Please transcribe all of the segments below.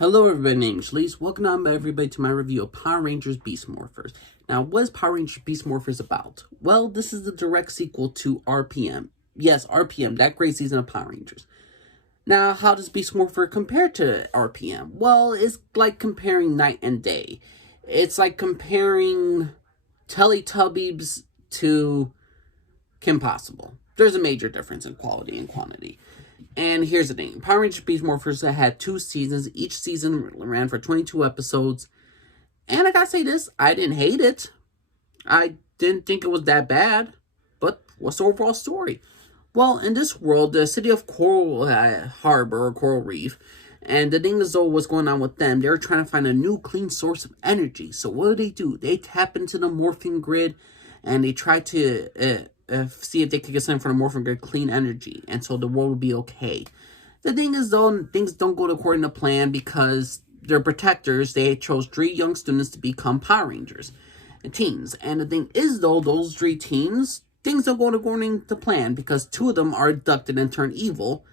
Hello everybody, my name is Lise. Welcome on everybody to my review of Power Rangers Beast Morphers. Now, what is Power Rangers Beast Morphers about? Well, this is the direct sequel to RPM. Yes, RPM, that great season of Power Rangers. Now, how does Beast Morpher compare to RPM? Well, it's like comparing night and day. It's like comparing Teletubbies to Kim Possible. There's a major difference in quality and quantity. And here's the thing. Power Rangers Beast Morphers had 2 seasons. Each season ran for 22 episodes. And I gotta say this, I didn't hate it. I didn't think it was that bad. But what's the overall story? Well, in this world, the city of Coral Harbor, or Coral Reef, and the thing is, though, what's going on with them, they're trying to find a new clean source of energy. So what do? They tap into the morphing grid, and they try to see if they could get something from the morphing grid, clean energy, and so the world will be okay. The thing is, though, things don't go according to plan because their protectors, they chose 3 young students to become Power Rangers, teens. And the thing is, though, those 3 teens, things don't go according to plan because 2 of them are abducted and turned evil.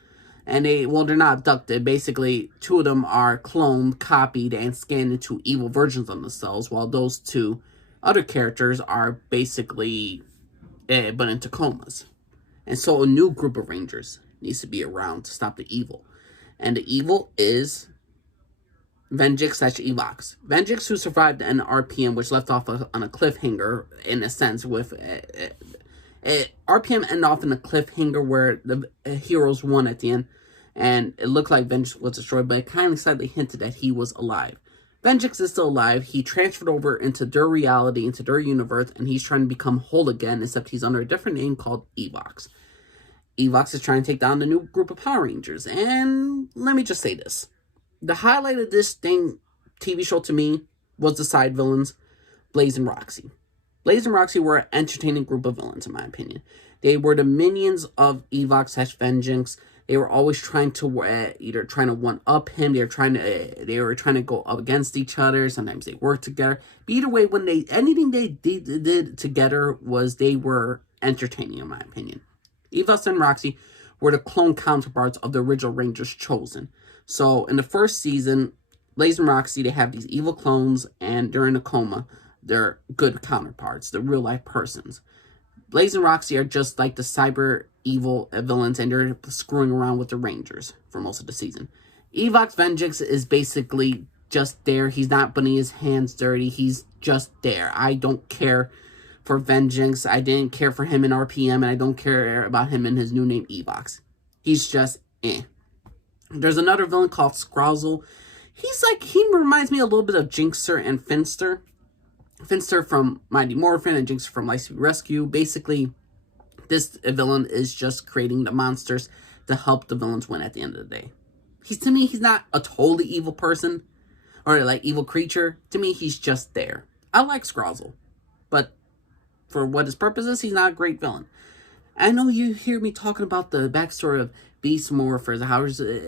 And they're not abducted. Basically, 2 of them are cloned, copied, and scanned into evil versions of themselves, while those 2 other characters are basically but into comas. And so a new group of Rangers needs to be around to stop the evil. And the evil is Venjix/Evox. Venjix, who survived an RPM, which left off on a cliffhanger, in a sense, with RPM ended off in a cliffhanger where the heroes won at the end. And it looked like Venjix was destroyed, but it kind of slightly hinted that he was alive. Venjix is still alive. He transferred over into their reality, into their universe, and he's trying to become whole again, except he's under a different name called Evox. Evox is trying to take down the new group of Power Rangers, and let me just say this. The highlight of this TV show to me was the side villains, Blaze and Roxy. Blaze and Roxy were an entertaining group of villains, in my opinion. They were the minions of Evox/Venjix. They were always trying to either trying to one-up him. They were trying to go up against each other. Sometimes they worked together. But either way, when anything they did together they were entertaining, in my opinion. Evox and Roxy were the clone counterparts of the original Rangers chosen. So in the first season, Blaze and Roxy, they have these evil clones, and during a coma, they're good counterparts. They're real-life persons. Blaze and Roxy are just like the cyber evil villains, and they're screwing around with the Rangers for most of the season. Evox Venjix is basically just there. He's not putting his hands dirty. He's just there. I don't care for Venjix. I didn't care for him in RPM, and I don't care about him in his new name, Evox. He's just There's another villain called Scrozzle. He reminds me a little bit of Jinxer and Finster. Finster from Mighty Morphin and Jinxer from Lightspeed Rescue. Basically, this villain is just creating the monsters to help the villains win at the end of the day. To me, he's not a totally evil person or like evil creature. To me, he's just there. I like Scrozzle, but for what his purpose is, he's not a great villain. I know you hear me talking about the backstory of Beast Morphers,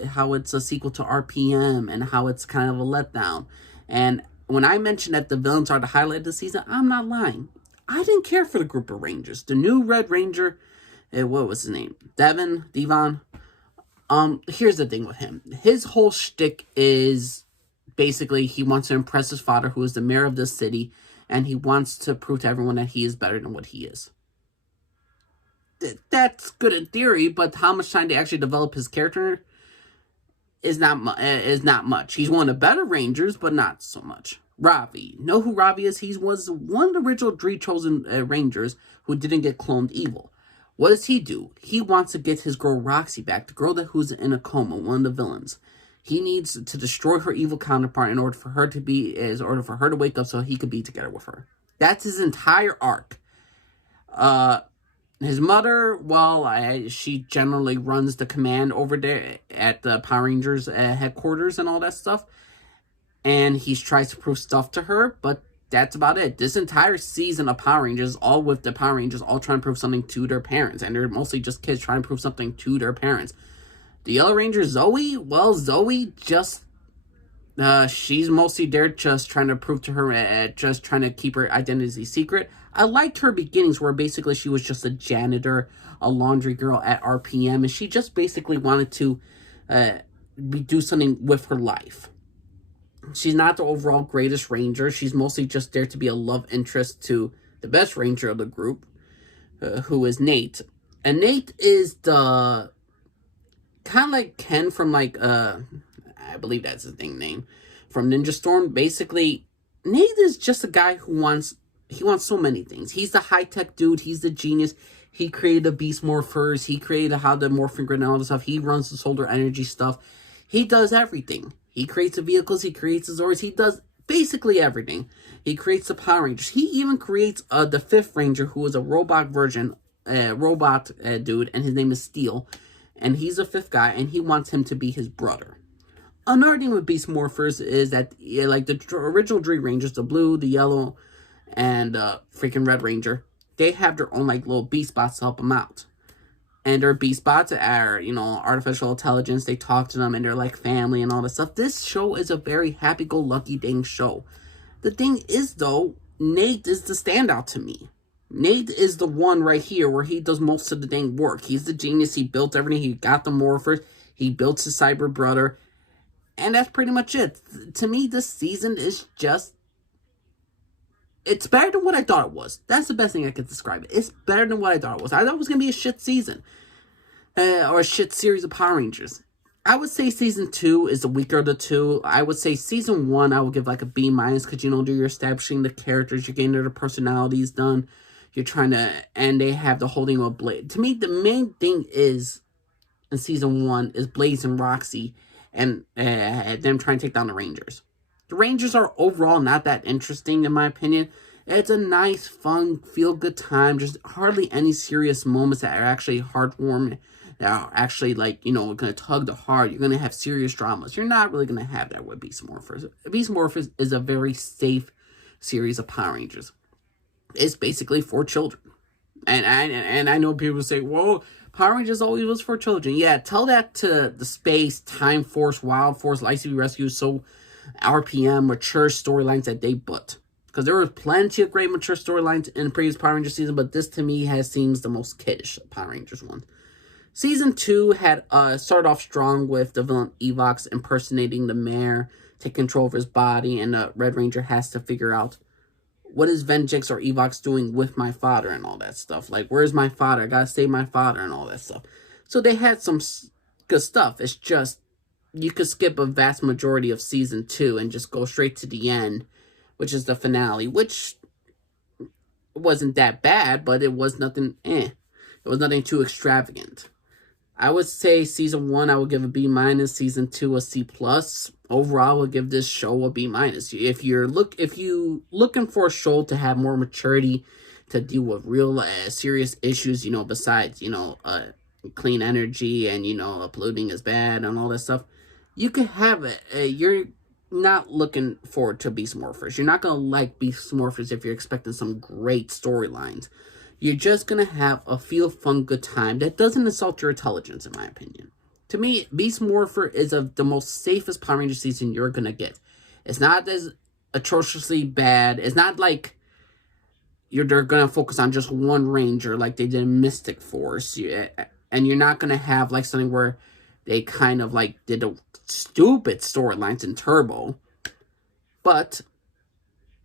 how it's a sequel to RPM, and how it's kind of a letdown. And when I mentioned that the villains are the highlight of the season, I'm not lying. I didn't care for the group of Rangers. The new Red Ranger, what was his name? Devon? Here's the thing with him. His whole shtick is basically he wants to impress his father, who is the mayor of this city, and he wants to prove to everyone that he is better than what he is. That's good in theory, but how much time to actually develop his character is not much. He's one of the better Rangers, but not so much. Ravi. Know who Ravi is? He was one of the original 3 chosen Rangers who didn't get cloned evil. What does he do? He wants to get his girl Roxy back, the girl who's in a coma, one of the villains. He needs to destroy her evil counterpart in order for her to wake up so he could be together with her. That's his entire arc. His mother, well, she generally runs the command over there at the Power Rangers headquarters and all that stuff. And he tries to prove stuff to her, but that's about it. This entire season of Power Rangers, all with the Power Rangers, all trying to prove something to their parents. And they're mostly just kids trying to prove something to their parents. The Yellow Ranger, Zoe, well, Zoe just she's mostly there just trying to prove to her, just trying to keep her identity secret. I liked her beginnings where basically she was just a janitor, a laundry girl at RPM, and she just basically wanted to do something with her life. She's not the overall greatest ranger. She's mostly just there to be a love interest to the best ranger of the group, who is Nate. And Nate is the kind of like Ken from I believe that's his name, from Ninja Storm. Basically, Nate is just a guy who wants so many things. He's the high-tech dude. He's the genius. He created the Beast Morphers. He created how the morphing grid and all this stuff. He runs the solar energy stuff. He does everything. He creates the vehicles. He creates the Zords. He does basically everything. He creates the Power Rangers. He even creates the fifth Ranger, who is a robot version, dude, and his name is Steel. And he's a fifth guy, and he wants him to be his brother. Another thing with Beast Morphers is that, like the original Three Rangers, the blue, the yellow, and freaking Red Ranger, they have their own like little beast bots to help them out. And their beast bots are, artificial intelligence. They talk to them and they're like family and all this stuff. This show is a very happy-go-lucky dang show. The thing is, though, Nate is the standout to me. Nate is the one right here where he does most of the dang work. He's the genius. He built everything. He got the Morphers. He built his cyber brother. And that's pretty much it. To me, this season is just... It's better than what I thought it was. That's the best thing I could describe it. It's better than what I thought it was. I thought it was going to be a shit season. Or a shit series of Power Rangers. I would say Season 2 is the weaker of the two. I would say Season 1 I would give like a B-, because, you're establishing the characters. You're getting their personalities done. You're trying to... And they have the holding of a blade. To me, the main thing is... In Season 1 is Blaze and Roxy. And them trying to take down the Rangers. The Rangers are overall not that interesting, in my opinion. It's a nice, fun, feel-good time. Just hardly any serious moments that are actually heartwarming. That are actually, going to tug the heart. You're going to have serious dramas. You're not really going to have that with Beast Morphers. Beast Morphers is a very safe series of Power Rangers. It's basically for children. And I know people say, whoa, Power Rangers always was for children. Yeah, tell that to the Space, Time Force, Wild Force, Lightspeed Rescue, so RPM, mature storylines that they put. Because there were plenty of great mature storylines in the previous Power Rangers season, but this to me seems the most kiddish Power Rangers one. Season 2 had started off strong with the villain Evox impersonating the mayor, take control of his body, and the Red Ranger has to figure out what is Vengeance or Evox doing with my father and all that stuff. Like, where's my father? I gotta save my father and all that stuff. So they had some good stuff. It's just, you could skip a vast majority of Season 2 and just go straight to the end, which is the finale, which wasn't that bad, but it was nothing, It was nothing too extravagant. I would say Season 1, I would give a B-, Season 2 a C+. Overall, I would give this show a B-. If you looking for a show to have more maturity, to deal with real serious issues, besides, clean energy and, polluting is bad and all that stuff, you could have it. You're not looking forward to Beast Morphers. You're not going to like Beast Morphers if you're expecting some great storylines. You're just going to have a feel fun good time that doesn't insult your intelligence, in my opinion. To me, Beast Morpher is the most safest Power Ranger season you're going to get. It's not as atrociously bad. It's not like they're going to focus on just one Ranger like they did in Mystic Force. And you're not going to have like something where they kind of like did a stupid storylines in Turbo. But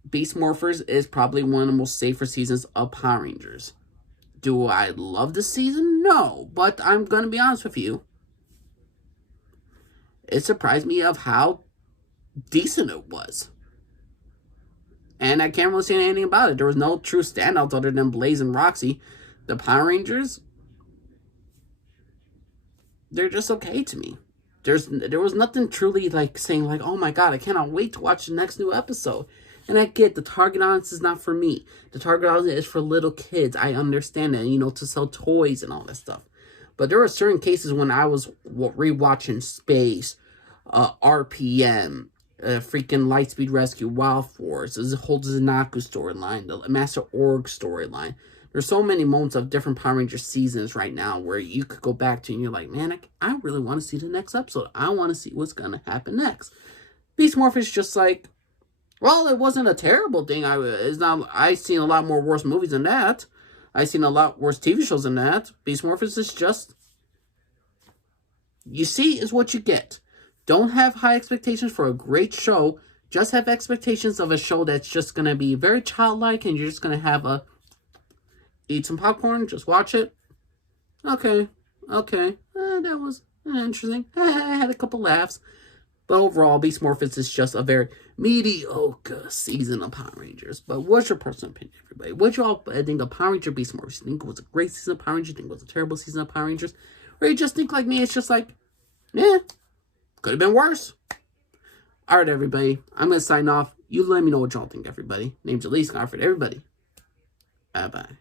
Beast Morphers is probably one of the most safer seasons of Power Rangers. Do I love this season? No. But I'm going to be honest with you. It surprised me of how decent it was. And I can't really say anything about it. There was no true standouts other than Blaze and Roxy. The Power Rangers, they're just okay to me. There was nothing truly like saying like, oh my god, I cannot wait to watch the next new episode. And I get the target audience is not for me. The target audience is for little kids. I understand that, to sell toys and all that stuff. But there were certain cases when I was rewatching Space, RPM, freaking Lightspeed Rescue, Wild Force, the whole Zanaku storyline, the Master Org storyline. There's so many moments of different Power Ranger seasons right now where you could go back to and you're like, man, I really want to see the next episode. I want to see what's going to happen next. Beast Morphers just like, well, it wasn't a terrible thing. I've seen a lot more worse movies than that. I've seen a lot worse TV shows than that. Beast Morphers is just, you see is what you get. Don't have high expectations for a great show. just have expectations of a show that's just going to be very childlike, and you're just going to have eat some popcorn, just watch it. Okay. That was interesting. I had a couple laughs. But overall, Beast Morphers is just a very mediocre season of Power Rangers. But what's your personal opinion, everybody? What y'all think of Power Ranger Beast Morphers? You think it was a great season of Power Rangers? You think it was a terrible season of Power Rangers? Or you just think like me, it's just like, could have been worse. Alright, everybody. I'm going to sign off. You let me know what y'all think, everybody. Name's Elise Garford, everybody. Bye-bye.